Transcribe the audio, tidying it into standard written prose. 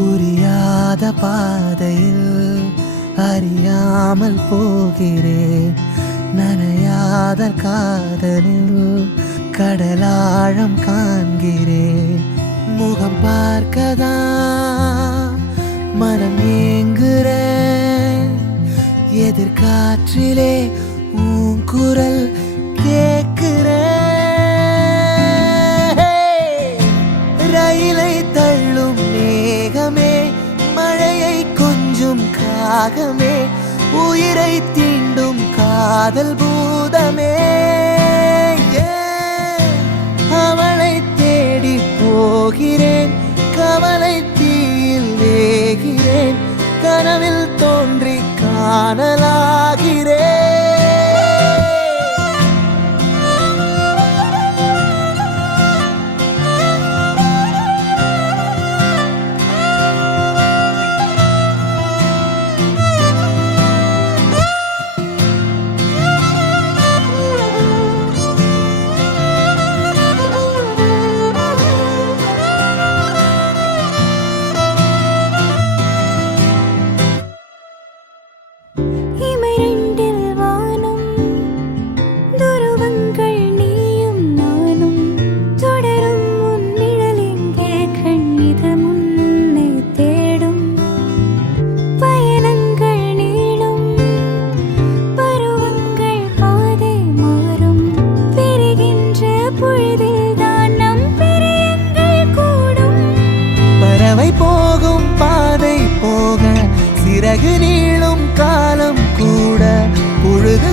புரியாத பாதையில் அறியாமல் போகிறேன். நனையாத காதலில் கடலாழம் காண்கிறேன். முகம் பார்க்கதா மனம் ஏங்குறேன். எதிர்காற்றிலே உன் குரல் கேட்கிறேன். ரயிலை தள்ளும் மேகமே, மழையை கொஞ்சம் காகமே, உயிரை தீண்டும் காதல் பூதமே. அவளை தேடி போகிறேன், கவலை தீயில் வேகிறேன், கனவில் தோன்றி காணலாகிறேன். இமைரெண்டில் வானம், துருவங்கள் நீயும் நானும், தொடரும் உன் நிழல் எங்கே கண்ணிது முன்னே தேடும். பயணங்கள் நீளும், பருவங்கள் பாதை மாறும், பிரிகின்ற பொழுதில்தான் நம் பிரியங்கள் கூடும். பறவை போகும் பாதை போக சிறகு நீளும் காலம் கூட பொழுது